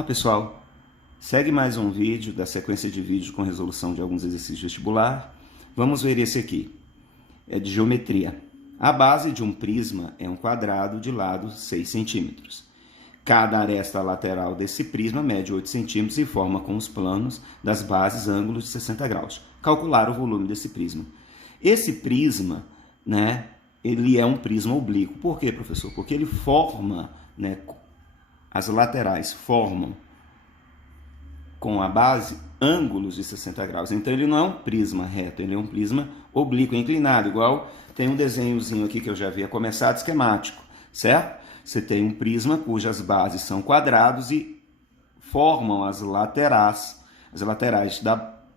Olá pessoal, segue mais um vídeo da sequência de vídeos com resolução de alguns exercícios vestibular. Vamos ver esse aqui, é de geometria. A base de um prisma é um quadrado de lado 6 centímetros. Cada aresta lateral desse prisma mede 8 centímetros e forma com os planos das bases ângulos de 60 graus. Calcular o volume desse prisma. Esse prisma, ele é um prisma oblíquo. Por quê, professor? Porque ele forma, as laterais formam com a base ângulos de 60 graus. Então ele não é um prisma reto, ele é um prisma oblíquo, inclinado, igual tem um desenhozinho aqui que eu já havia começado, esquemático, certo? Você tem um prisma cujas bases são quadrados e formam as laterais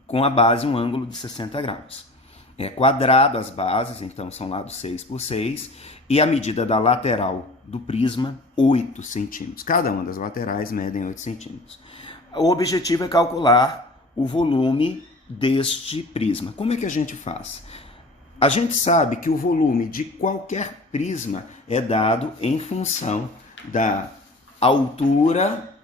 com a base um ângulo de 60 graus. É quadrado as bases, então são lados 6 por 6, e a medida da lateral do prisma, 8 centímetros. Cada uma das laterais medem 8 centímetros. O objetivo é calcular o volume deste prisma. Como é que a gente faz? A gente sabe que o volume de qualquer prisma é dado em função da altura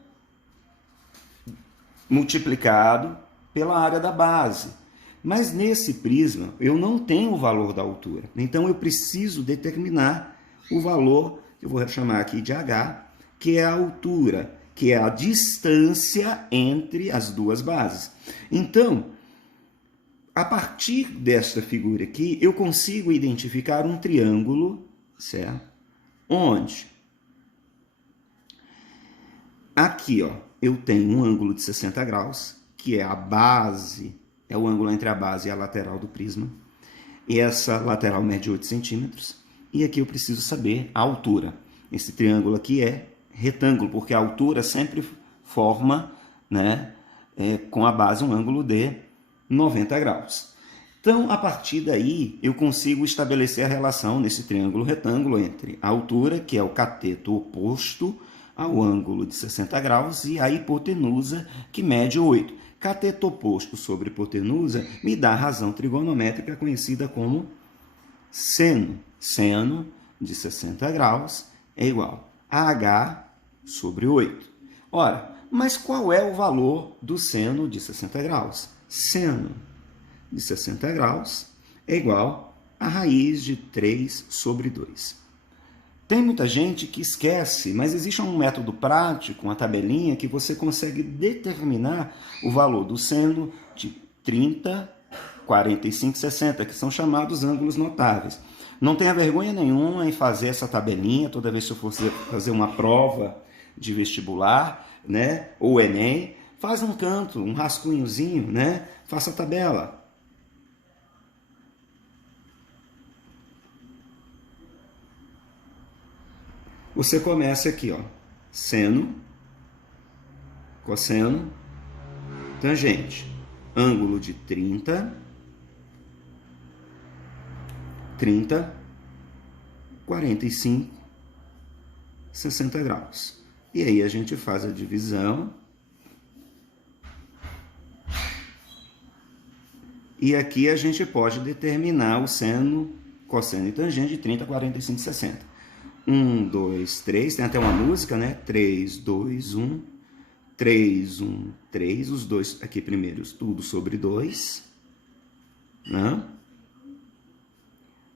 multiplicado pela área da base. Mas nesse prisma eu não tenho o valor da altura. Então eu preciso determinar o valor, que eu vou chamar aqui de H, que é a altura, que é a distância entre as duas bases. Então, a partir desta figura aqui, eu consigo identificar um triângulo, certo? Onde aqui, eu tenho um ângulo de 60 graus, que é a base, é o ângulo entre a base e a lateral do prisma. E essa lateral mede 8 centímetros. E aqui eu preciso saber a altura. Esse triângulo aqui é retângulo, porque a altura sempre forma, com a base um ângulo de 90 graus. Então, a partir daí, eu consigo estabelecer a relação nesse triângulo retângulo entre a altura, que é o cateto oposto ao ângulo de 60 graus, e a hipotenusa, que mede 8. Cateto oposto sobre hipotenusa me dá a razão trigonométrica conhecida como seno. Seno de 60 graus é igual a H sobre 8. Ora, mas qual é o valor do seno de 60 graus? Seno de 60 graus é igual a raiz de 3 sobre 2. Tem muita gente que esquece, mas existe um método prático, uma tabelinha, que você consegue determinar o valor do seno de 30, 45 e 60, que são chamados ângulos notáveis. Não tenha vergonha nenhuma em fazer essa tabelinha toda vez que eu for fazer uma prova de vestibular, ou Enem. Faz um canto, um rascunhozinho, faça a tabela. Você começa aqui, seno, cosseno, tangente, ângulo de 30, 45, 60 graus. E aí a gente faz a divisão. E aqui a gente pode determinar o seno, cosseno e tangente de 30, 45 e 60. 1, 2, 3, tem até uma música, 3, 2, 1, 3, 1, 3, os dois aqui primeiros, tudo sobre 2,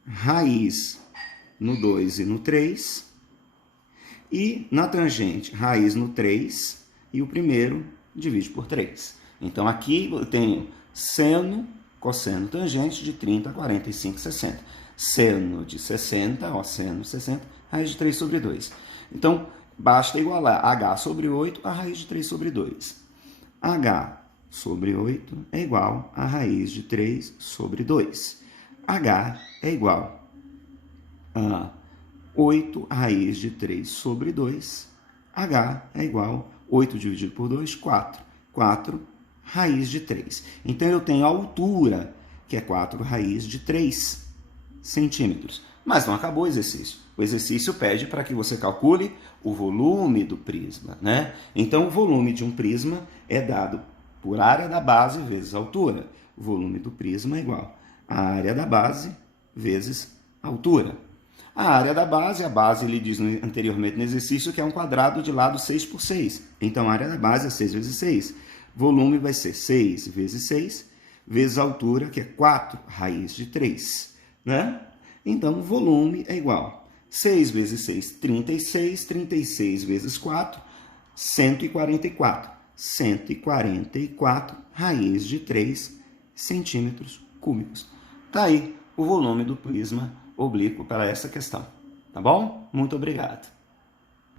raiz no 2 e no 3, e na tangente, raiz no 3, e o primeiro divide por 3. Então aqui eu tenho seno, cosseno, tangente de 30, 45 e 60. Seno de 60, seno 60, raiz de 3 sobre 2. Então, basta igualar H sobre 8 a raiz de 3 sobre 2. H sobre 8 é igual a raiz de 3 sobre 2. H é igual a 8 raiz de 3 sobre 2. H é igual a 8 dividido por 2, 4. 4 raiz de 3. Então, eu tenho a altura, que é 4 raiz de 3 centímetros. Mas não acabou o exercício. O exercício pede para que você calcule o volume do prisma, Então, o volume de um prisma é dado por área da base vezes altura. O volume do prisma é igual a área da base vezes altura. A área da base, a base ele diz anteriormente no exercício que é um quadrado de lado 6 por 6. Então, a área da base é 6 vezes 6. Volume vai ser 6 vezes 6, vezes a altura, que é 4 raiz de 3. Né? Então, o volume é igual. 6 vezes 6, 36. 36 vezes 4, 144. 144 raiz de 3 centímetros cúbicos. Tá aí o volume do prisma oblíquo para essa questão. Tá bom? Muito obrigado.